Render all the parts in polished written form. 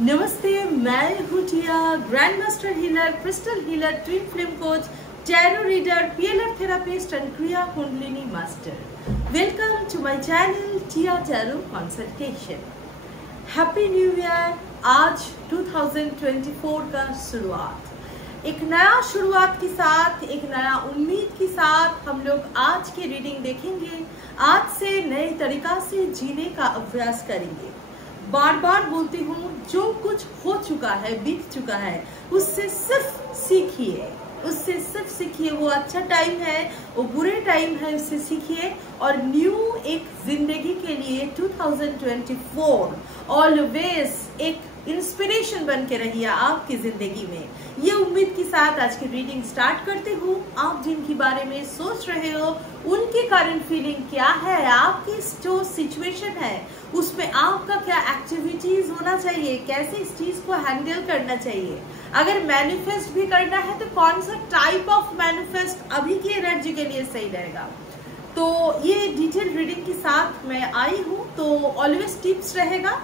नमस्ते, मैं हूँ Tia, grand master healer, crystal healer, twin flame coach, tarot reader, PLR therapist and kriya kundalini master. Welcome to my channel Tia tarot consultation. Happy new year. आज 2024 का शुरुआत, एक नया शुरुआत के साथ, एक नया उम्मीद के साथ हम लोग आज की रीडिंग देखेंगे। आज से नए तरीका से जीने का अभ्यास करेंगे। बार बार बोलती हूँ, जो कुछ हो चुका है, बीत चुका है, उससे सिर्फ सीखिए, उससे सिर्फ सीखिए। वो अच्छा टाइम है, वो बुरे टाइम है, उससे सीखिए और न्यू एक जिंदगी के लिए 2024 ऑलवेज एक इंस्पिरेशन बन के रहिए आपकी जिंदगी में। ये उम्मीद के साथ आज की रीडिंग स्टार्ट करते हूँ। आप जिनके बारे में सोच रहे हो, उनकी करंट फीलिंग क्या है, आपकी जो सिचुएशन है उसमें आपका क्या एक्टिविटीज होना चाहिए, कैसे इस चीज को हैंडल करना चाहिए। अगर मैनिफेस्ट भी करना है तो कौन सा टाइप ऑफ मैनिफेस्ट अभी की एनर्जी के लिए सही रहेगा। तो ये डिटेल रीडिंग के साथ मैं आई हूँ, तो ऑलवेज टिप्स रहेगा।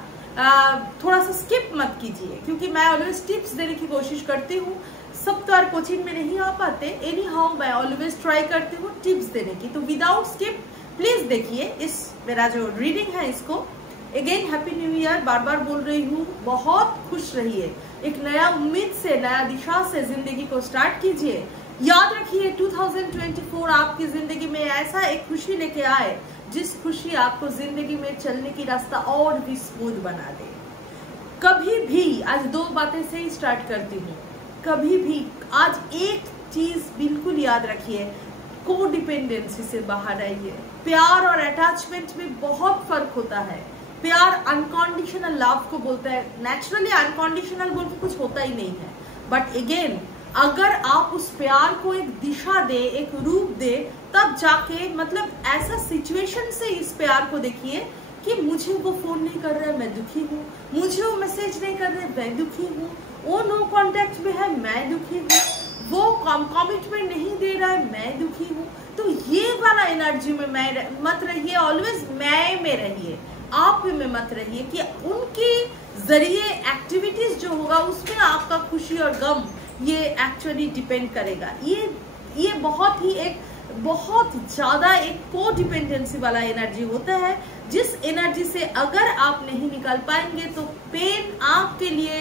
थोड़ा सा स्किप मत कीजिए, क्योंकि मैं ऑलवेज टिप्स देने की कोशिश करती हूँ। सब तो यार कोचिंग में नहीं आ पाते, एनी हाउ मैं ऑलवेज ट्राई करती हूँ टिप्स देने की। तो विदाउट स्किप प्लीज देखिए इस मेरा जो रीडिंग है इसको। अगेन हैप्पी न्यू ईयर, बार बार बोल रही हूँ, बहुत खुश रहिए, एक नया उम्मीद से, नया दिशा से जिंदगी को स्टार्ट कीजिए। याद रखिए 2024 आपकी जिंदगी में ऐसा एक खुशी लेके आए जिस खुशी आपको जिंदगी में चलने की रास्ता और भी स्मूथ बना दे। कभी भी, आज दो बातें से ही स्टार्ट करती हूँ, कभी भी आज एक चीज बिल्कुल याद रखिए, को डिपेंडेंसी से बाहर आइए। प्यार और अटैचमेंट में बहुत फर्क होता है। प्यार अनकंडीशनल लव को बोलता है, नेचुरली अनकंडीशनल बोल के कुछ होता ही नहीं है। बट अगेन अगर आप उस प्यार को एक दिशा दे, एक रूप दे, तब जाके मतलब ऐसा सिचुएशन से इस प्यार को देखिए कि मुझे वो फोन नहीं कर रहा है, मैं दुखी हूँ, मुझे वो मैसेज नहीं कर रहे, मैं दुखी हूँ, वो नो कांटेक्ट में है, मैं दुखी हूँ, वो कमिटमेंट नहीं दे रहा है, मैं दुखी हूँ। तो ये वाला एनर्जी में मैं मत रहिए, ऑलवेज मैं में रहिए, आप में मत रहिए कि उनके जरिए एक्टिविटीज जो होगा उसमें आपका खुशी और गम ये एक्चुअली डिपेंड करेगा। ये बहुत ही एक बहुत ज्यादा एक को डिपेंडेंसी वाला एनर्जी होता है, जिस एनर्जी से अगर आप नहीं निकल पाएंगे तो पेन आपके लिए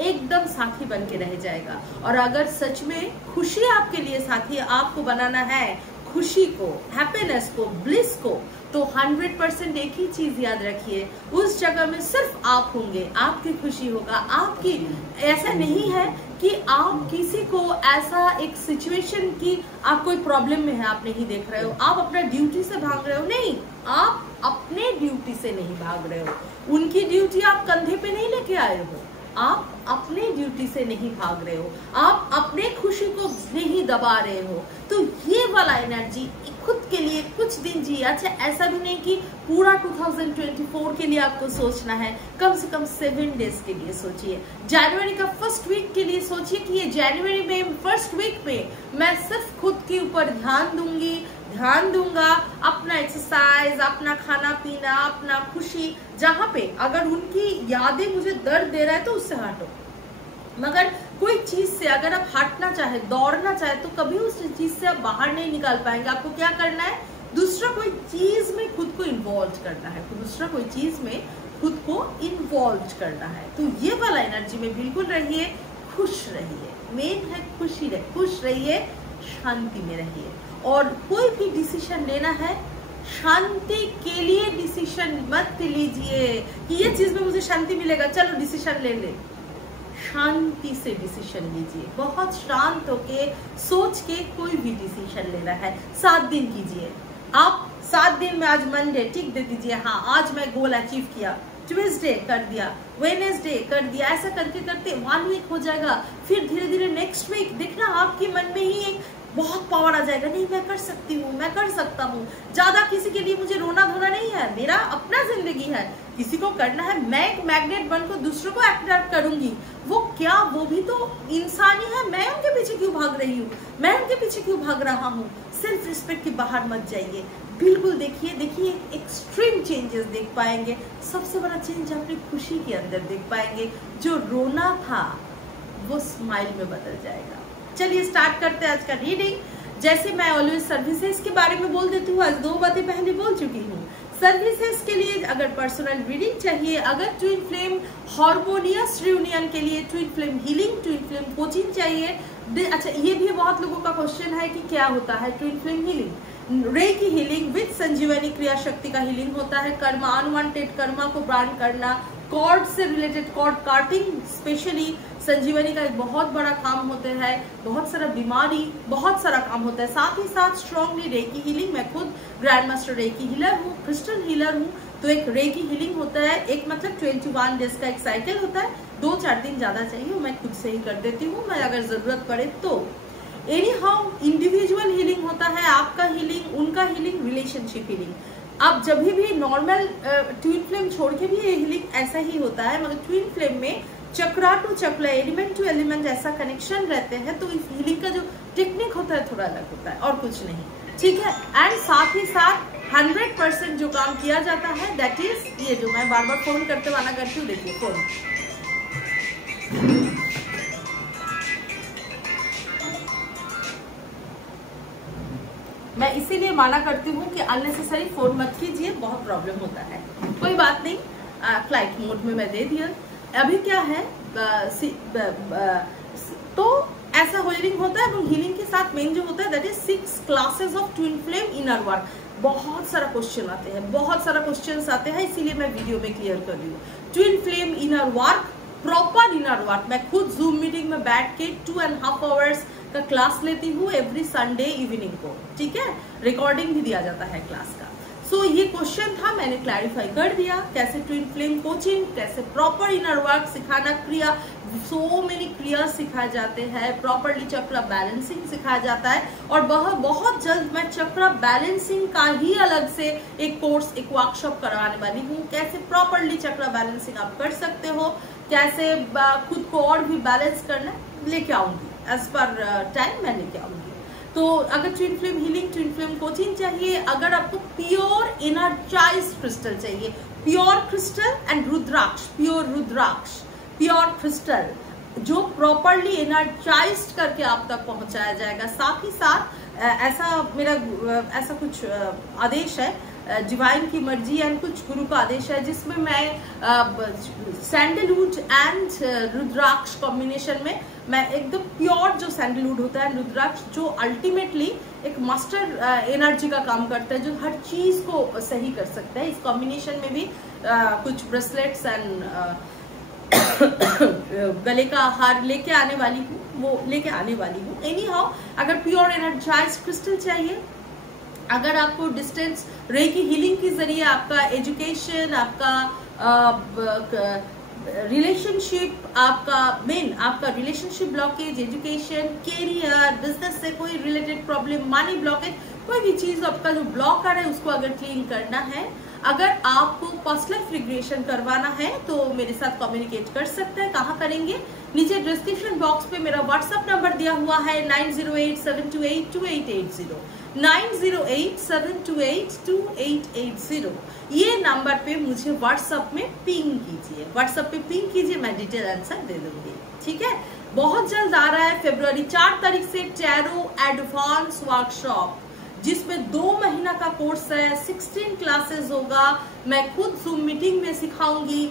एकदम साथी बन के रह जाएगा। और अगर सच में खुशी आपके लिए साथी आपको बनाना है, खुशी को, हैप्पीनेस को, ब्लिस को, तो 100% एक ही चीज याद रखिए, उस जगह में सिर्फ आप होंगे, आपकी खुशी होगा, आपकी। ऐसा नहीं है कि आप किसी को ऐसा एक सिचुएशन की आप कोई प्रॉब्लम में है, आप नहीं देख रहे हो, आप अपना ड्यूटी से भाग रहे हो, नहीं, आप अपने ड्यूटी से नहीं भाग रहे हो, उनकी ड्यूटी आप कंधे पे नहीं लेके आए हो, आप अपने ड्यूटी से नहीं भाग रहे हो, आप अपने खुशी को नहीं दबा रहे हो। तो ये वाला एनर्जी खुद के लिए कुछ दिन जी। अच्छा, ऐसा भी नहीं कि पूरा 2024 के लिए आपको सोचना है, कम से कम 7 डेज के लिए सोचिए। जनवरी का फर्स्ट वीक के लिए सोचिए कि ये जनवरी में फर्स्ट वीक में मैं सिर्फ खुद के ऊपर ध्यान दूंगा, अपना एक्सरसाइज, अपना खाना पीना, अपना खुशी, जहाँ पे अगर उनकी यादें मुझे दर्द दे रहा है तो उससे हटो। मगर कोई चीज से अगर आप हटना चाहे, दौड़ना चाहे, तो कभी उस चीज से आप बाहर नहीं निकाल पाएंगे। आपको क्या करना है, दूसरा कोई चीज में खुद को इन्वॉल्व करना है, दूसरा कोई चीज में खुद को इन्वॉल्व करना है। तो ये वाला एनर्जी में बिल्कुल रहिए, खुश रहिए, मेन है खुश रहिए, शांति में रहिए। और कोई भी डिसीजन लेना है, शांति के लिए डिसीजन मत लीजिए कि ये चीज में मुझे शांति मिलेगा, चलो डिसीजन ले। शांति से डिसीजन लीजिए, बहुत शांत होके सोच के कोई भी डिसीजन लेना है। 7 दिन कीजिए आप, 7 दिन में आज मंडे टिक दे दीजिए, हाँ आज मैं गोल अचीव किया, ट्यूसडे कर दिया, वेडनेसडे कर दिया, ऐसा करते करते 1 वीक हो जाएगा। फिर धीरे धीरे नेक्स्ट वीक देखना आपके मन में ही एक बहुत पावर आ जाएगा, नहीं मैं कर सकती हूँ, मैं कर सकता हूँ, ज्यादा किसी के लिए मुझे रोना धोना नहीं है, मेरा अपना जिंदगी है, किसी को करना है, मैं एक मैग्नेट बनकर दूसरों को अट्रैक्ट करूंगी। वो क्या, वो भी तो इंसान ही है, मैं उनके पीछे क्यों भाग रही हूँ, मैं उनके पीछे क्यों भाग रहा हूँ। सेल्फ रिस्पेक्ट के बाहर मत जाइए, बिल्कुल देखिए एक्सट्रीम चेंजेस देख पाएंगे। सबसे बड़ा चेंज अपनी खुशी के अंदर देख पाएंगे। जो रोना था वो स्माइल में बदल जाएगा। चलिए स्टार्ट करते हैं आज का रीडिंग। जैसे मैं ऑलवेज सर्विसेज के बारे में बोल देती हूँ, आज 2 बातें पहले बोल चुकी हूँ। सर्विसेज के लिए अगर पर्सनल रीडिंग चाहिए, अगर ट्विन फ्लेम हार्मोनियस रियूनियन के लिए twin flame healing, twin flame coaching चाहिए। अच्छा, ये भी बहुत लोगों का क्वेश्चन है कि क्या होता है twin flame healing. Reiki healing with Sanjeevani kriya shakti का हीलिंग होता है। कर्मा, अनवांटेड कर्मा को ब्रांड करना, कॉर्ड से रिलेटेड कॉर्ड काटिंग स्पेशली संजीवनी का एक बहुत बड़ा काम होता है। बहुत सारा बीमारी, बहुत सारा काम होता है। साथ ही साथ स्ट्रॉन्गली रेकी हीलिंग। मैं खुद ग्रैंड मास्टर रेकी हीलर हूँ, क्रिस्टल हीलर हूँ। तो एक रेकी हीलिंग होता है, एक मतलब 21 डेज का एक साइकिल होता है। 2-4 दिन ज्यादा चाहिए, मैं खुद से ही कर देती हूँ, मैं अगर जरूरत पड़े तो। एनी हाउ इंडिविजुअल हीलिंग होता है, आपका हीलिंग, उनका हीलिंग, रिलेशनशिप हीलिंग। अब जब भी नॉर्मल ट्विन फ्लेम छोड़ के भी ये हीलिंग ऐसा ही होता है, मगर ट्विन फ्लेम में chakra to chakra, element to element ऐसा कनेक्शन रहते हैं, तो इस हीलिंग का जो टेक्निक होता है थोड़ा अलग होता है और कुछ नहीं, ठीक है। एंड साथ ही साथ 100% जो काम किया जाता है दैट इज ये जो मैं बार बार फोन करते माना करती हूँ। देखिए फोन, मैं इसीलिए माना करती हूँ कि अननेसेसरी फोन मत कीजिए, बहुत प्रॉब्लम होता है। कोई बात नहीं, फ्लाइट मोड में मैं दे दिया। अभी क्या है, तो ऐसा हीलिंग होता है। हीलिंग के साथ मेन जो होता है that is 6 classes of twin flame inner work. बहुत सारा क्वेश्चन आते हैं, बहुत सारा क्वेश्चंस आते हैं, इसीलिए मैं वीडियो में क्लियर कर रही हूँ। Twin flame inner work, proper inner work, मैं खुद जूम मीटिंग में बैठ के 2.5 आवर्स का क्लास लेती हूँ एवरी संडे इवनिंग को, ठीक है। रिकॉर्डिंग भी दिया जाता है क्लास का। सो ये क्वेश्चन था, मैंने क्लैरिफाई कर दिया। कैसे ट्विन फ्लेम कोचिंग, कैसे प्रॉपर इनर वर्क सिखाना, क्रिया, सो मेनी क्रिया सिखाए जाते हैं, प्रॉपरली चक्र बैलेंसिंग सिखाया जाता है। और बहुत जल्द मैं चक्र बैलेंसिंग का ही अलग से एक कोर्स, एक वर्कशॉप करवाने वाली हूँ। कैसे प्रॉपरली चक्र बैलेंसिंग आप कर सकते हो, कैसे खुद को और भी बैलेंस करना, लेके आऊंगी एज पर टाइम, मैं लेके आऊंगी। तो अगर twin flame healing, twin flame coaching चाहिए, अगर आपको प्योर एनर्जाइज्ड क्रिस्टल चाहिए, pure crystal and rudraksha, pure rudraksha, pure crystal जो प्रॉपरली एनर्जाइज्ड करके आप तक पहुंचाया जाएगा। साथ ही साथ ऐसा कुछ आदेश है, डिवाइन की मर्जी एंड कुछ गुरु का आदेश है, जिसमें मैं सैंडलवुड एंड रुद्राक्ष कॉम्बिनेशन में मैं एकदम प्योर जो सैंडलवुड होता है, रुद्राक्ष जो अल्टीमेटली एक मास्टर एनर्जी का काम करता है, जो हर चीज को सही कर सकता है। इस कॉम्बिनेशन में भी कुछ ब्रेसलेट्स एंड गले का हार लेके आने वाली हूँ, वो लेके आने वाली हूँ। एनी हाउ, अगर प्योर एनर्जाइज्ड क्रिस्टल चाहिए, अगर आपको डिस्टेंस रेकी हीलिंग के जरिए आपका एजुकेशन, आपका रिलेशनशिप, आपका relationship blockage, education, career, business से कोई रिलेटेड प्रॉब्लम, मनी ब्लॉकेज, कोई भी चीज आपका जो ब्लॉक आ रहा है उसको अगर क्लीन करना है, अगर आपको पास्ट लाइफ रिग्रेशन करवाना है तो मेरे साथ कम्युनिकेट कर सकते हैं। कहाँ करेंगे? नीचे डिस्क्रिप्शन बॉक्स पे मेरा व्हाट्सएप नंबर दिया हुआ है 9087282880, 9087282880। ये नंबर पे मुझे व्हाट्सएप में पिंग कीजिए, व्हाट्सएप पे पिंग कीजिए, मैं डिटेल आंसर दे दूंगी, ठीक है। बहुत जल्द आ रहा है फरवरी 4 तारीख से टैरो एडवांस वर्कशॉप, जिसमें 2 महीना का कोर्स है, 16 क्लासेस होगा। मैं खुद जूम मीटिंग में सिखाऊंगी,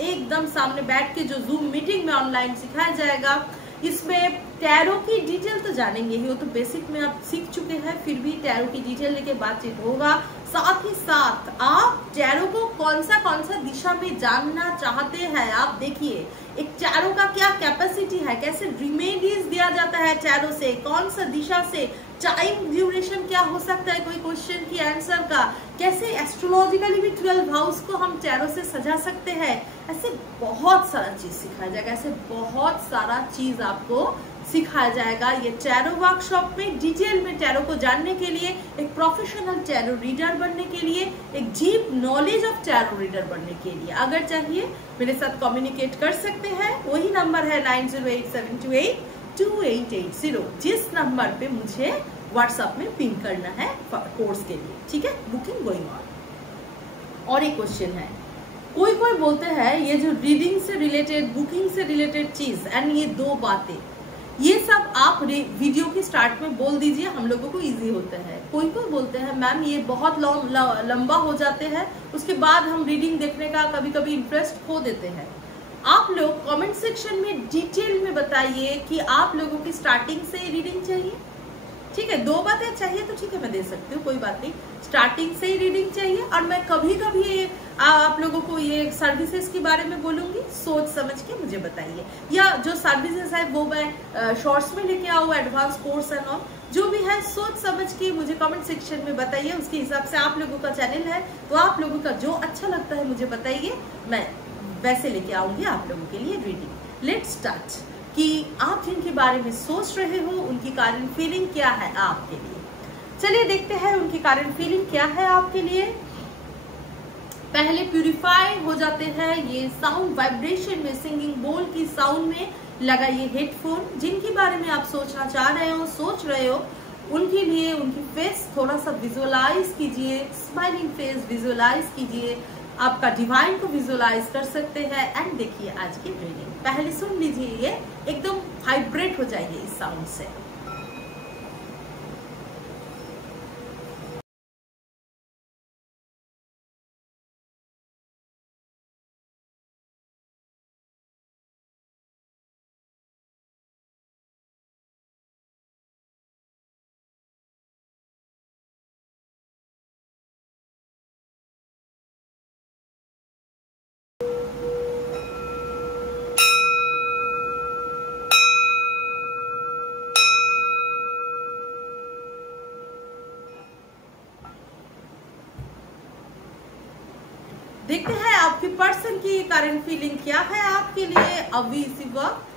एकदम सामने बैठ के जो जूम मीटिंग में ऑनलाइन सिखाया जाएगा। इसमें टैरो की डिटेल तो जानेंगे ही, वो तो बेसिक में आप सीख चुके हैं, फिर भी टैरो की डिटेल लेके बातचीत होगा। साथ ही साथ आप टैरो को कौन सा दिशा में जानना चाहते हैं, आप देखिए एक टैरो का क्या कैपेसिटी है, कैसे रिमेडीज दिया जाता है टैरो से, कौन सा दिशा से, टाइम ड्यूरेशन क्या हो सकता है कोई क्वेश्चन की आंसर का, कैसे एस्ट्रोलॉजिकली भी 12 हाउस को हम टैरो से सजा सकते हैं। ऐसे बहुत सारा चीज सिखाया जाएगा, ऐसे बहुत सारा चीज आपको सिखाया जाएगा ये टैरो वर्कशॉप में। डिटेल में टैरो को जानने के लिए, एक प्रोफेशनल टैरो रीडर बनने के लिए, एक deep knowledge of tarot reader बनने के लिए अगर चाहिए मेरे साथ कम्युनिकेट कर सकते हैं। वही नंबर है 9087282880, जिस नंबर पे मुझे व्हाट्सएप में पिंग करना है कोर्स के लिए, ठीक है। Booking going on. और एक क्वेश्चन है, कोई बोलते हैं ये जो रीडिंग से रिलेटेड, बुकिंग से रिलेटेड चीज एंड ये दो बातें, ये सब आप वीडियो की स्टार्ट में बोल दीजिए, हम लोगों को इजी होता है। कोई बोलते हैं मैम ये बहुत लंबा हो जाते हैं, उसके बाद हम रीडिंग देखने का कभी कभी इंटरेस्ट खो देते हैं। आप लोग कमेंट सेक्शन में डिटेल में बताइए कि आप लोगों की स्टार्टिंग से रीडिंग चाहिए, ठीक है। दो बातें चाहिए तो ठीक है, मैं दे सकती हूँ, कोई बात नहीं। स्टार्टिंग से ही रीडिंग चाहिए, और मैं कभी कभी आप लोगों को ये सर्विसेज के बारे में बोलूंगी, सोच समझ के मुझे बताइए, या जो सर्विसेज है वो मैं शॉर्ट्स में लेके आऊँ, एडवांस कोर्स एंड ऑल, जो भी है सोच समझ के मुझे कमेंट सेक्शन में बताइए। उसके हिसाब से आप लोगों का चैनल है तो आप लोगों का जो अच्छा लगता है मुझे बताइए, मैं वैसे लेके आऊंगी आप लोगों के लिए रीडिंग। लेट्स स्टार्ट कि आप जिनके बारे में सोच रहे हो उनकी करंट फीलिंग क्या है आपके लिए। चलिए देखते हैं उनकी करंट फीलिंग क्या है आपके लिए। पहले प्यूरिफाई हो जाते हैं ये साउंड वाइब्रेशन में, सिंगिंग बोल की साउंड में लगाइए हेडफोन। जिनके बारे में आप सोचना चाह रहे हो, सोच रहे हो, उनके लिए उनकी फेस थोड़ा सा विजुअलाइज कीजिए, स्माइलिंग फेस विजुअलाइज कीजिए, आपका डिवाइन को विजुअलाइज कर सकते हैं एंड देखिए आज की रीडिंग। पहले सुन लीजिए, ये एकदम वाइब्रेट हो जाइए इस साउंड से। देखते हैं आपके पर्सन की करंट फीलिंग क्या है आपके लिए अभी इसी वक्त,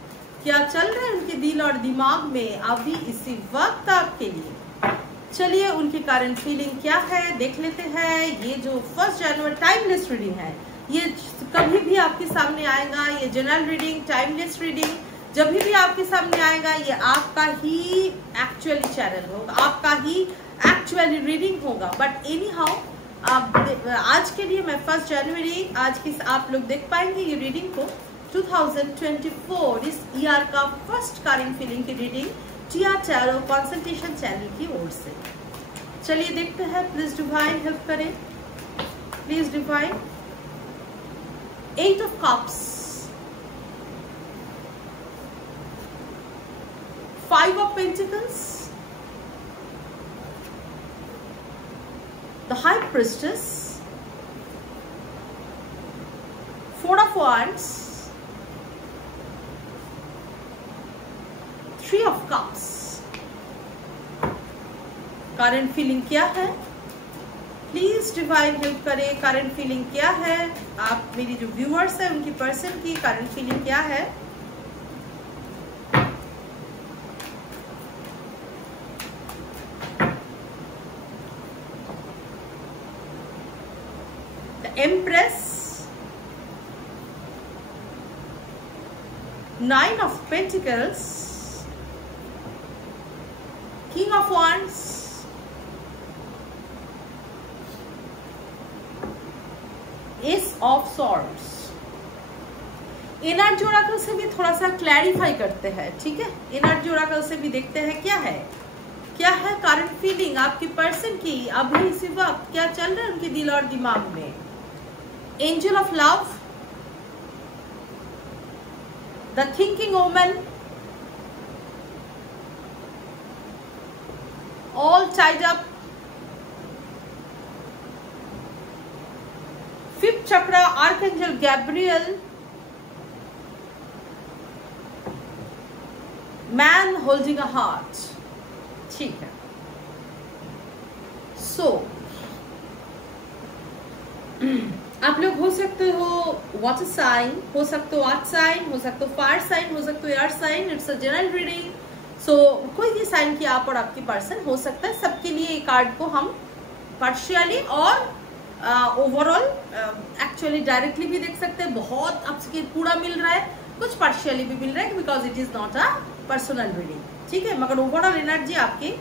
क्या चल रहा है उनके दिल और दिमाग में अभी इसी वक्त आपके लिए। चलिए उनकी करंट फीलिंग क्या है देख लेते हैं। ये जो 1 जनवरी टाइमलेस रीडिंग है, ये कभी भी आपके सामने आएगा, ये जनरल रीडिंग, टाइमलेस रीडिंग जब भी आपके सामने आएगा, ये आपका ही एक्चुअली चैनल होगा, आपका ही एक्चुअली रीडिंग होगा। बट एनी हाउ आज के लिए मैं 1 जनवरी आज की आप लोग देख पाएंगे ये रीडिंग को। 2024 इस ईयर का फर्स्ट करंट फीलिंग की रीडिंग टिया टैरो कंसल्टेशन चैनल की ओर से। चलिए देखते हैं, प्लीज डिवाइन हेल्प करें, please divine. 8 of cups, 5 of pentacles, the High Priestess, 4 of Wands, 3 of Cups। Current feeling क्या है प्लीज डिवाइन हेल्प करें, करंट फीलिंग क्या है। आप मेरी जो व्यूअर्स है उनकी पर्सन की करंट फीलिंग क्या है। Empress, 9 of Pentacles, King of Wands, Ace of Swords। Energy Oracle से भी थोड़ा सा क्लैरिफाई करते हैं, ठीक है। एनर्जी ओरेकल से भी देखते हैं क्या है करंट फीलिंग आपकी पर्सन की अभी इसी वक्त, क्या चल रहा है उनके दिल और दिमाग में। Angel of love, the thinking woman, all tied up, 5th chakra, archangel Gabriel, man holding a heart, ठीक है। सो आप लोग हो सकते हो वाटर साइन, हो सकते हो अर्थ साइन, हो सकते हो फायर साइन, हो सकते हो air sign. It's a general reading, so कोई भी साइन की आप और आपकी पर्सन हो सकता है। सबके लिए एक कार्ड को हम पार्शियली और ओवरऑल एक्चुअली डायरेक्टली भी देख सकते हैं। बहुत आपसे पूरा मिल रहा है, कुछ पार्शियली भी मिल रहा है, because it is not a personal reading, ठीक है। मगर ओवरऑल एनर्जी आपकी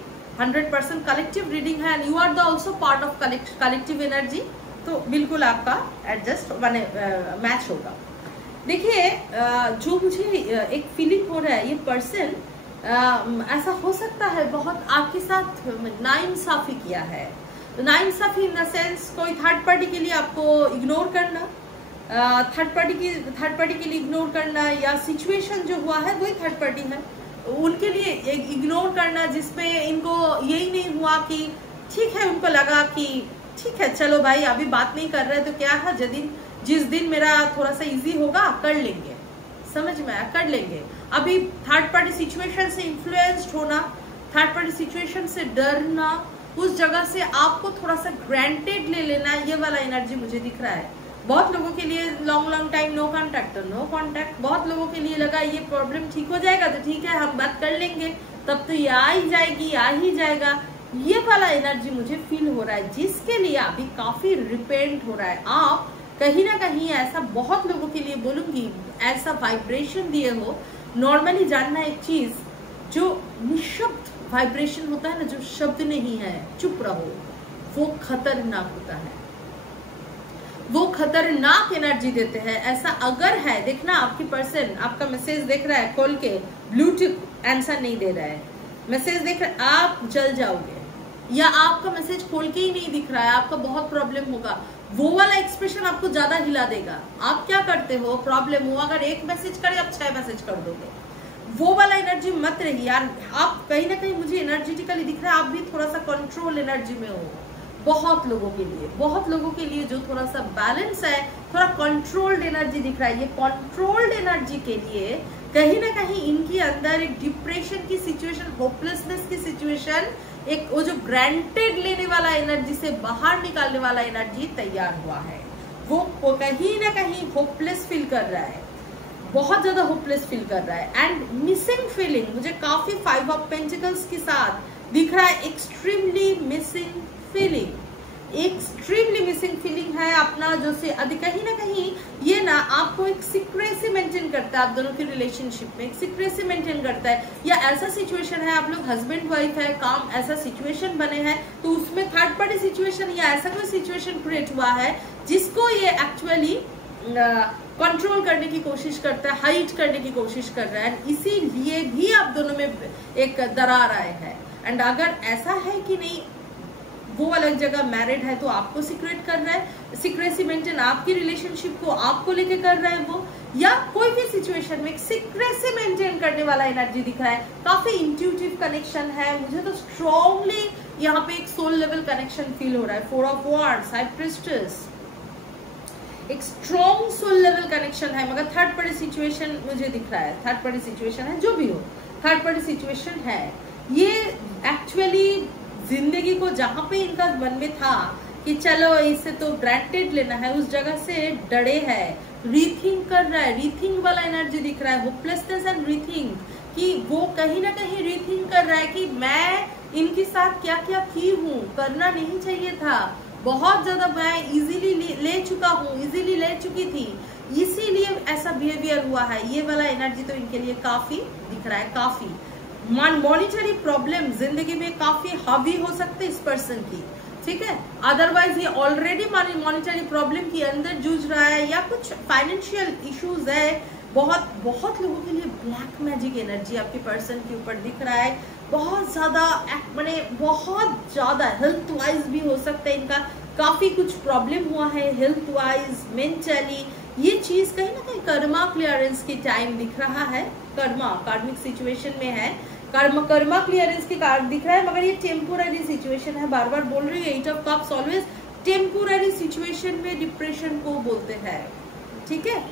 100% कलेक्टिव रीडिंग है and you are the also part of collective energy, तो बिल्कुल आपका एडजस्ट माने मैच होगा। देखिए जो मुझे एक फीलिंग हो रहा है, ये पर्सन ऐसा हो सकता है बहुत आपके साथ नाइंसाफी किया है। तो नाइंसाफी इन द सेंस कोई थर्ड पार्टी के लिए आपको इग्नोर करना, थर्ड पार्टी के लिए इग्नोर करना, या सिचुएशन जो हुआ है वही थर्ड पार्टी है उनके लिए इग्नोर करना, जिसमें इनको यही नहीं हुआ कि ठीक है, उनको लगा कि ठीक है चलो भाई अभी बात नहीं कर रहे तो क्या है, जिस दिन मेरा थोड़ा सा इजी होगा कर लेंगे, समझ में आया, कर लेंगे। अभी थर्ड पार्टी सिचुएशन से इन्फ्लुएंस्ड होना, थर्ड पार्टी सिचुएशन से डरना, उस जगह से आपको थोड़ा सा ग्रांटेड ले लेना, ये वाला एनर्जी मुझे दिख रहा है। बहुत लोगों के लिए लॉन्ग टाइम नो कॉन्टैक्ट तो नो कॉन्टैक्ट, बहुत लोगों के लिए लगा ये प्रॉब्लम ठीक हो जाएगा तो ठीक है हम बात कर लेंगे, तब तो ये आ ही जाएगी, आ ही जाएगा, ये वाला एनर्जी मुझे फील हो रहा है, जिसके लिए अभी काफी रिपेंट हो रहा है। आप कहीं ना कहीं ऐसा बहुत लोगों के लिए बोलूंगी, ऐसा वाइब्रेशन दिए हो। नॉर्मली जानना एक चीज, जो निशब्द वाइब्रेशन होता है ना, जो शब्द नहीं है, चुप रहो, वो खतरनाक होता है, वो खतरनाक एनर्जी देते हैं। ऐसा अगर है, देखना आपकी पर्सन आपका मैसेज देख रहा है खोल के, ब्लूटूथ आंसर नहीं दे रहा है, मैसेज देख रहा है, आप जल जाओगे, या आपका मैसेज खोल के ही नहीं दिख रहा है, आपका बहुत प्रॉब्लम होगा, वो वाला एक्सप्रेशन आपको ज्यादा हिला देगा। आप क्या करते हो, प्रॉब्लम हो, अगर एक मैसेज करे आप 6 मैसेज कर दोगे, वो वाला एनर्जी मत रही यार। आप कहीं ना कहीं मुझे एनर्जेटिकली दिख रहा है, आप भी थोड़ा सा कंट्रोल एनर्जी में हो। बहुत लोगों के लिए जो थोड़ा सा बैलेंस है, थोड़ा कंट्रोल्ड एनर्जी दिख रहा है। ये कंट्रोल्ड एनर्जी के लिए कहीं ना कहीं इनके अंदर एक डिप्रेशन की सिचुएशन, होपलेसनेस की सिचुएशन, एक वो जो ग्रांटेड लेने वाला एनर्जी से बाहर निकालने वाला एनर्जी तैयार हुआ है। वो कहीं ना कहीं होपलेस फील कर रहा है, बहुत ज्यादा होपलेस फील कर रहा है। एंड मिसिंग फीलिंग मुझे काफी 5 ऑफ पेंटिकल्स के साथ दिख रहा है, extremely missing feeling, extremely missing feeling है अपना, जो से कहीं ना कहीं ये ना आपको एक सीक्रेसी मेंटेन करता है, आप दोनों की रिलेशनशिप में एक सीक्रेसी मेंटेन करता है। या ऐसा सिचुएशन है, आप लोग हस्बैंड वाइफ है, काम ऐसा सिचुएशन बने हैं, तो उसमें थर्ड पार्टी सिचुएशन या ऐसा कोई सिचुएशन क्रिएट हुआ है जिसको ये एक्चुअली कंट्रोल करने की कोशिश करता है, हाइड करने की कोशिश कर रहा है, इसीलिए भी आप दोनों में एक दरार आए है। एंड अगर ऐसा है कि नहीं, वो अलग जगह मैरिड है तो आपको सीक्रेट कर रहा है, सीक्रेसी मेंटेन आपकी रिलेशनशिप को आपको लेके कर रहा है वो, या कोई भी सिचुएशन में सीक्रेसी मेंटेन करने वाला एनर्जी दिख रहा है। काफी इंट्यूटिव कनेक्शन है, मुझे तो स्ट्रॉन्गली यहाँ पे एक सोल लेवल कनेक्शन फील हो रहा है। 4 ऑफ वांड्स, हाई प्रीस्टेस, एक स्ट्रॉन्ग सोल लेवल कनेक्शन है, मगर थर्ड पार्टी सिचुएशन मुझे दिख रहा है, थर्ड पार्टी सिचुएशन है, जो भी हो थर्ड पार्टी सिचुएशन है। ये एक्चुअली जिंदगी को जहां पे इनका मन में था कि चलो इससे तो ग्रांटेड लेना है, उस जगह से डरे है, रीथिंक कर रहा है, रीथिंक वाला एनर्जी दिख रहा है, होपलेसनेस एंड रीथिंक, कि वो कहीं ना कहीं रीथिंक कर रहा है कि मैं इनके साथ क्या क्या की हूँ, करना नहीं चाहिए था, बहुत ज्यादा मैं इजीली ले चुका हूँ, इजीली ले चुकी थी, इसीलिए ऐसा बिहेवियर हुआ है। ये वाला एनर्जी तो इनके लिए काफी दिख रहा है। काफी मॉनिटरी प्रॉब्लम जिंदगी में काफी हावी हो सकते इस पर्सन की, ठीक है। अदरवाइज ये ऑलरेडी मॉनिटरी प्रॉब्लम के अंदर जूझ रहा है, या कुछ फाइनेंशियल इश्यूज है। बहुत लोगों के लिए ब्लैक मैजिक एनर्जी आपके पर्सन के ऊपर दिख रहा है, बहुत ज्यादा, माने बहुत ज्यादा हेल्थ वाइज भी हो सकता है इनका काफी कुछ प्रॉब्लम हुआ है, हेल्थ वाइज, मेंटली। ये चीज कहीं ना कहीं कर्मा क्लियरेंस की टाइम दिख रहा है, कर्मा कार्मिक सिचुएशन में है, कर्मा क्लियरेंस के कार्ड दिख रहा है, मगर ये टेम्पोररी सिचुएशन है। बार बार बोल रही है, 8 of cups always temporary situation में डिप्रेशन को बोलते हैं, ठीक है।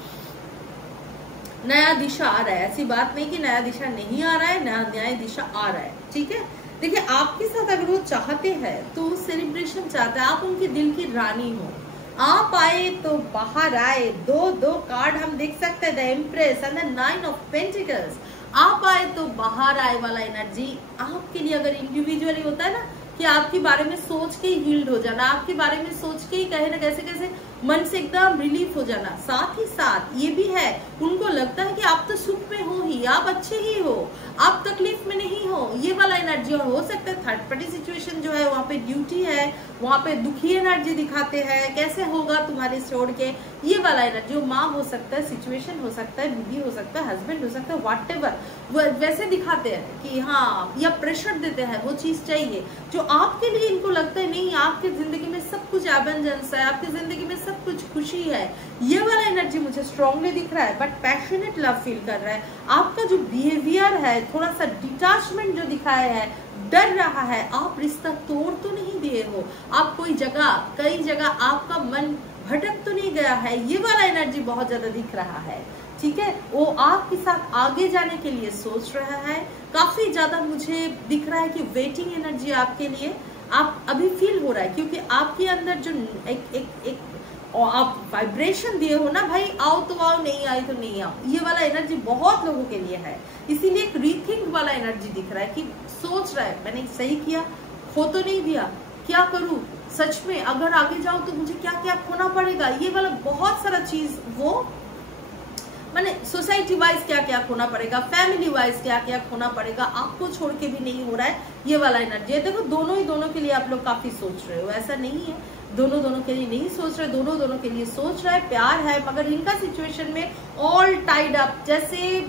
नया दिशा आ रहा है, ऐसी बात नहीं कि नया दिशा नहीं आ रहा है, नया दिशा आ रहा है, ठीक है। देखिए आपके साथ अगर वो चाहते हैं तो सेलिब्रेशन चाहते हैं, आप उनके दिल की रानी हो, आप आए तो बाहर आए। दो कार्ड हम देख सकते हैं, the empress and the 9 of pentacles. आप आए तो बाहर आए वाला एनर्जी आपके लिए अगर इंडिविजुअली होता है ना, कि आपके बारे में सोच के ही हील्ड हो जाना, आपके बारे में सोच के ही कहे ना कैसे मन से एकदम रिलीफ हो जाना। साथ ही साथ ये भी है, उनको लगता है कि आप तो सुख में हो ही, आप अच्छे ही हो, आप तकलीफ में नहीं हो, ये वाला एनर्जी। और हो सकता है थर्ड पार्टी सिचुएशन जो है वहाँ पे ड्यूटी है, वहाँ पे दुखी एनर्जी दिखाते हैं, कैसे होगा तुम्हारे छोड़ के, ये वाला एनर्जी। वो माँ हो सकता है, सिचुएशन हो सकता है, बीवी हो सकता है, हस्बैंड हो सकता है, व्हाटएवर वैसे दिखाते हैं कि हाँ, या प्रेशर देते हैं वो चीज चाहिए जो आपके लिए इनको लगता है नहीं, आपकी जिंदगी में सब कुछ एबंडेंस है, आपकी जिंदगी में सब कुछ खुशी है। ये वाला एनर्जी मुझे स्ट्रांगली दिख रहा है, बट पैशनेट लव फील कर रहा है। आपका जो बिहेवियर है, थोड़ा सा डिटैचमेंट जो दिखाया है, डर रहा है, आप रिश्ता तोड़ तो नहीं दिए हो, आप कोई जगह कई जगह आपका मन भटक तो नहीं गया है, ये वाला एनर्जी बहुत ज्यादा दिख रहा है। ठीक है, वो आपके साथ आगे जाने के लिए सोच रहा है। काफी ज्यादा मुझे दिख रहा है कि वेटिंग एनर्जी आपके लिए आप अभी फील हो रहा है, क्योंकि आपके अंदर जो एक और आप वाइब्रेशन दिए हो ना भाई, आओ तो आओ, नहीं आई तो नहीं आओ, ये वाला एनर्जी बहुत लोगों के लिए है। इसीलिए एक रीथिंक वाला एनर्जी दिख रहा है कि सोच रहा है मैंने सही किया, खो तो नहीं दिया, क्या करूं, सच में अगर आगे जाऊं तो मुझे क्या क्या खोना पड़ेगा, ये वाला बहुत सारा चीज वो मैंने सोसाइटी वाइज क्या क्या खोना पड़ेगा, फैमिली वाइज क्या क्या खोना पड़ेगा, आपको छोड़ के भी नहीं हो रहा है, ये वाला एनर्जी है। देखो दोनों के लिए आप लोग काफी सोच रहे हो, ऐसा नहीं है दोनों के लिए नहीं सोच रहे, दोनों के लिए सोच रहा है, प्यार है, मगर इनका सिचुएशन में ऑल टाइड अप, जैसे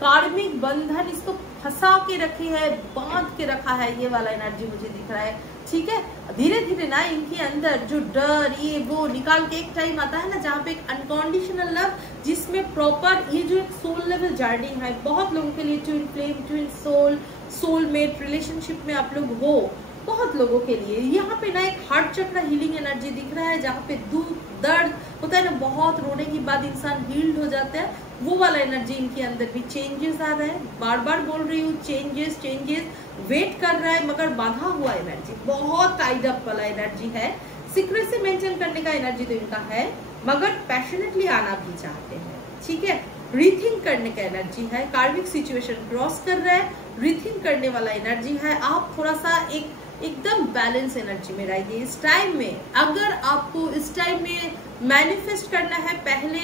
कार्मिक बंधन इसको फंसा के रखे है, बांध के रखा है, ये वाला एनर्जी मुझे दिख रहा है। ठीक है, धीरे धीरे ना इनके अंदर जो डर ये वो निकाल के एक टाइम आता है ना जहाँ पे एक अनकंडीशनल लव, जिसमें प्रॉपर ये जो एक सोल लेवल जर्नी है, बहुत लोगों के लिए twin flame, twin soul, soulmate relationship में आप लोग हो, बहुत लोगों के लिए यहाँ पे ना एक हार्ट चक्र हीलिंग एनर्जी दिख रहा है, जहाँ पे दुख दर्द होता है ना, बहुत रोने के बाद इंसान हील्ड हो जाता है, वो वाला एनर्जी इनके अंदर भी चेंजेस आ रहा है। बार बार बोल रही हूँ, चेंजेस वेट कर रहा है, मगर बाधा हुआ एनर्जी, बहुत टाइड अप वाला एनर्जी है। सीक्रेसी मेंटेन करने का एनर्जी तो इनका है, मगर पैशनेटली आना भी चाहते हैं। ठीक है, रीथिंक करने का एनर्जी है, कार्मिक सिचुएशन क्रॉस कर रहा है, रीथिंक करने वाला एनर्जी है। आप थोड़ा सा एकदम बैलेंस एनर्जी में रहिए इस टाइम में। अगर आपको इस टाइम में मैनिफेस्ट करना है, पहले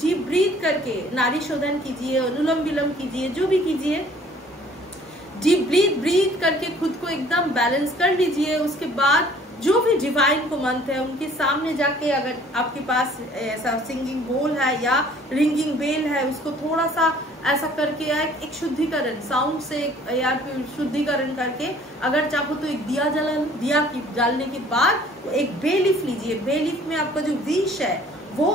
डीप ब्रीथ करके नाड़ी शोधन कीजिए, अनुलोम विलोम कीजिए, जो भी कीजिए, डीप ब्रीथ करके खुद को एकदम बैलेंस कर लीजिए। उसके बाद जो भी डिवाइन को मंत्र है उनके सामने जाके, अगर आपके पास ऐसा सिंगिंग बोल है या रिंगिंग बेल है, उसको थोड़ा सा ऐसा करके एक शुद्धिकरण साउंड से या शुद्धिकरण करके, अगर चाहो तो एक दिया डालने के बाद एक बे लीफ लीजिए। बे लीफ में आपका जो विश है वो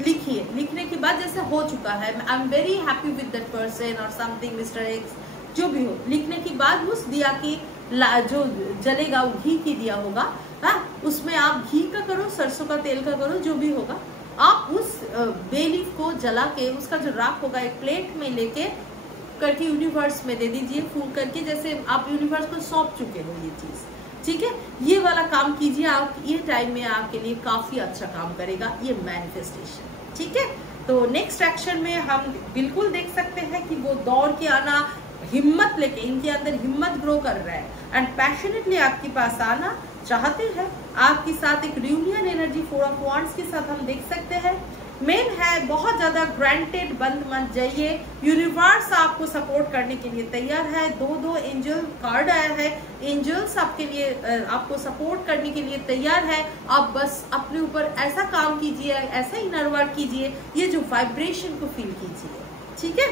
लिखिए, लिखने के बाद जैसे हो चुका है, I am very happy with that person और समथिंग मिस्टर एक्स, जो भी हो, लिखने के बाद उस दिया की जो जलेगा वो घी की दिया होगा, हाँ, उसमें आप घी का करो, सरसों का तेल का करो, जो भी होगा, आप उस बे लीफ को जला के उसका जो राख होगा एक प्लेट में लेके करके यूनिवर्स में दे दीजिए, फूल करके, जैसे आप यूनिवर्स को सौंप चुके हो ये चीज। ठीक है, ये वाला काम कीजिए आप, ये टाइम में आपके लिए काफी अच्छा काम करेगा ये मैनिफेस्टेशन। ठीक है, तो नेक्स्ट एक्शन में हम बिल्कुल देख सकते हैं कि वो दौड़ के आना, हिम्मत लेके, इनके अंदर हिम्मत ग्रो कर रहा है एंड पैशनेटली आपके पास आना चाहते हैं। आपके साथ एक रियूनियन एनर्जी 4 ऑफ वांड्स के साथ हम देख सकते हैं। मेन है बहुत ज्यादा ग्रांटेड बंद मत जाइए, यूनिवर्स आपको सपोर्ट करने के लिए तैयार है। दो एंजल कार्ड आया है, एंजल्स आपके लिए आपको सपोर्ट करने के लिए तैयार है। आप बस अपने ऊपर ऐसा काम कीजिए, ऐसा इनर वर्क कीजिए, ये जो वाइब्रेशन को फील कीजिए। ठीक है,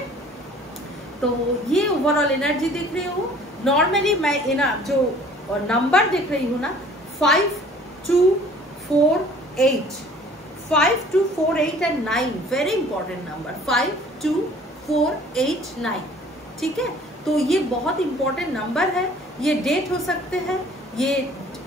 तो ये ओवरऑल एनर्जी देख रही हूँ। नॉर्मली मैं जो नंबर देख रही हूँ ना, 5, 2, 4, 8, 5, 2, 4, 8 एंड 9, वेरी इंपॉर्टेंट नंबर 5, 2, 4, 8, 9। ठीक है, तो ये बहुत इंपॉर्टेंट नंबर है। ये डेट हो सकते हैं, ये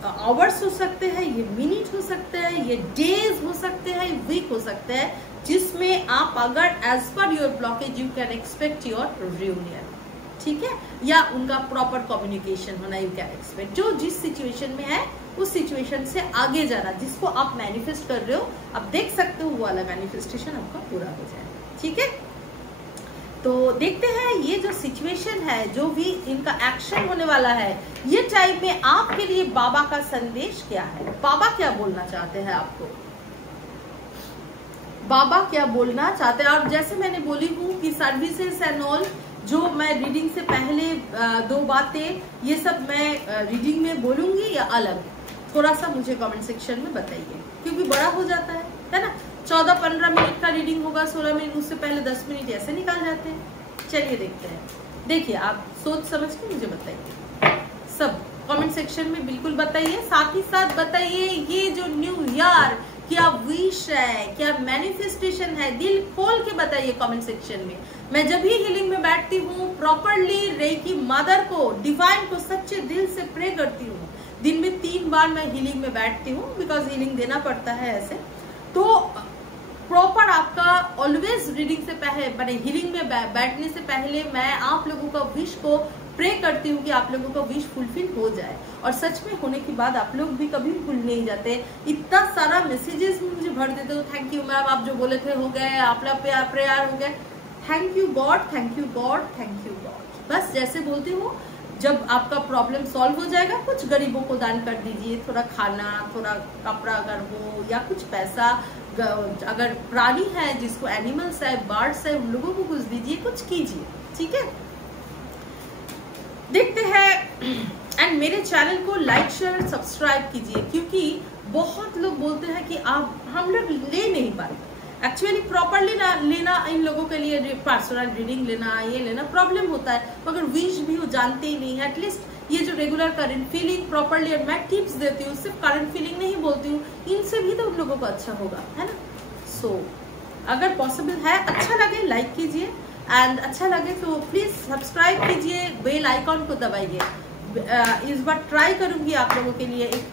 आवर्स हो सकते हैं, ये मिनट हो सकते हैं, ये डेज हो सकते हैं, वीक हो सकते हैं, जिसमें आप अगर as per your blockage you can expect your reunion. ठीक है, या उनका प्रॉपर कम्युनिकेशन होना यू कैन एक्सपेक्ट, जो जिस सिचुएशन में है उस सिचुएशन से आगे जाना, जिसको आप मैनिफेस्ट कर रहे हो, आप देख सकते हो वो वाला मैनिफेस्टेशन आपका पूरा हो जाए। ठीक है, तो देखते हैं ये जो सिचुएशन है, जो भी इनका एक्शन होने वाला है, ये टाइम में आपके लिए बाबा का संदेश क्या है, बाबा क्या बोलना चाहते हैं आपको, बाबा क्या बोलना चाहते हैं। और जैसे मैंने बोली हूँ कि सर्विसेज एंड ऑल जो मैं रीडिंग से पहले 2 बातें ये सब मैं रीडिंग में बोलूंगी या अलग, थोड़ा सा मुझे कमेंट सेक्शन में बताइए, क्योंकि बड़ा हो जाता है ना। 14-15 मिनट का रीडिंग होगा, 16 मिनट, उससे पहले 10 मिनट ऐसे निकाल जाते हैं। चलिए देखते हैं। देखिए, आप सोच समझ के मुझे बताइए, सब कमेंट सेक्शन में बिल्कुल बताइए। साथ ही साथ बताइए ये जो न्यू ईयर क्या विश है, क्या मैनिफेस्टेशन है, दिल खोल के बताइए कमेंट सेक्शन में। मैं जब भी हीलिंग में बैठती हूँ, प्रॉपरली रेकी मदर को, डिवाइन को सच्चे दिल से प्रे करती हूँ। दिन में 3 बार मैं हीलिंग में बैठती हूँ, बिकॉज हीलिंग देना पड़ता है ऐसे। तो प्रॉपर आपका ऑलवेज रीडिंग से पहले, मैंने हीलिंग में बैठने से पहले मैं आप लोगों का विश को प्रे करती हूँ कि आप लोगों का विश फुलफिल हो जाए। और सच में होने के बाद आप लोग भी कभी भूल नहीं जाते। इतना सारा मैसेजेस मुझे भर देते हो, थैंक यू मैम, आप जो बोले थे हो गए, आप लोग प्रेयर हो गए, thank you God, thank you God, thank you God. बस जैसे बोलती हूँ, जब आपका प्रॉब्लम सॉल्व हो जाएगा, कुछ गरीबों को दान कर दीजिए, थोड़ा खाना, थोड़ा कपड़ा अगर हो, या कुछ पैसा, अगर प्राणी है जिसको एनिमल्स है, बर्ड्स है, उन लोगों को कुछ दीजिए, कुछ कीजिए, ठीक है। देखते हैं। एंड मेरे चैनल को लाइक शेयर सब्सक्राइब कीजिए, क्योंकि बहुत लोग बोलते हैं कि आप हम लोग ले नहीं पाते। एक्चुअली प्रॉपरली लेना, इन लोगों के लिए पर्सनल रीडिंग लेना, ये लेना प्रॉब्लम होता है, मगर विश भी वो जानते ही नहीं है। एटलीस्ट ये जो रेगुलर करंट फीलिंग प्रॉपरली, और मैं टिप्स देती हूँ, सिर्फ करंट फीलिंग नहीं बोलती हूँ, इनसे भी तो उन लोगों को अच्छा होगा, है ना। सो अगर पॉसिबल है, अच्छा लगे लाइक कीजिए, एंड अच्छा लगे तो प्लीज सब्सक्राइब कीजिए, बेल आइकॉन को दबाइए। इस बार ट्राई करूंगी आप लोगों के लिए एक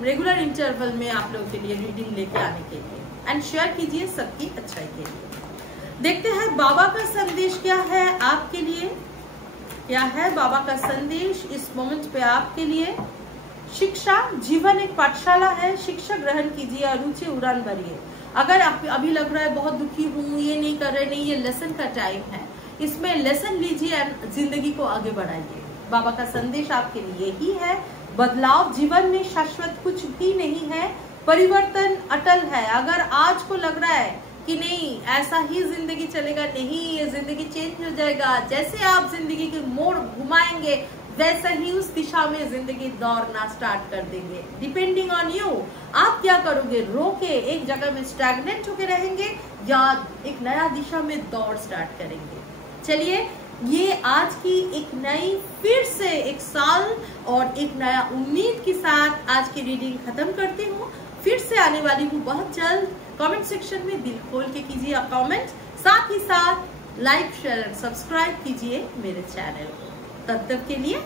रेगुलर इंटरवल में आप लोगों के लिए रीडिंग लेके आने के लिए, एंड शेयर कीजिए सबकी अच्छाई के लिए। देखते हैं बाबा का संदेश क्या है आपके लिए, क्या है बाबा का संदेश इस मोमेंट पे आपके लिए। शिक्षा, जीवन एक पाठशाला है, शिक्षा ग्रहण कीजिए और ऊंचे उड़ान भरिए। अगर आप अभी लग रहा है बहुत दुखी हूँ, ये नहीं कर रहे, नहीं, ये लेसन का टाइम है, इसमें लेसन लीजिए एंड जिंदगी को आगे बढ़ाइए। बाबा का संदेश आपके लिए ही है, बदलाव जीवन में शाश्वत कुछ भी नहीं है, परिवर्तन अटल है। अगर आज को लग रहा है कि नहीं ऐसा ही जिंदगी चलेगा, नहीं ये जिंदगी चेंज हो जाएगा, जैसे आप जिंदगी के मोड़ घुमाएंगे वैसा ही उस दिशा में जिंदगी दौड़ना स्टार्ट कर देंगे। डिपेंडिंग ऑन यू, आप क्या करोगे, रोके एक जगह में स्टैग्नेंट होके रहेंगे या एक नया दिशा में दौड़ स्टार्ट करेंगे। चलिए, ये आज की एक नई, फिर से एक साल और एक नया उम्मीद के साथ आज की रीडिंग खत्म करती हूँ। फिर से आने वाली हूँ बहुत जल्द। कमेंट सेक्शन में दिल खोल के कीजिए आप कमेंट, साथ ही साथ लाइक शेयर सब्सक्राइब कीजिए मेरे चैनल को। तब तक के लिए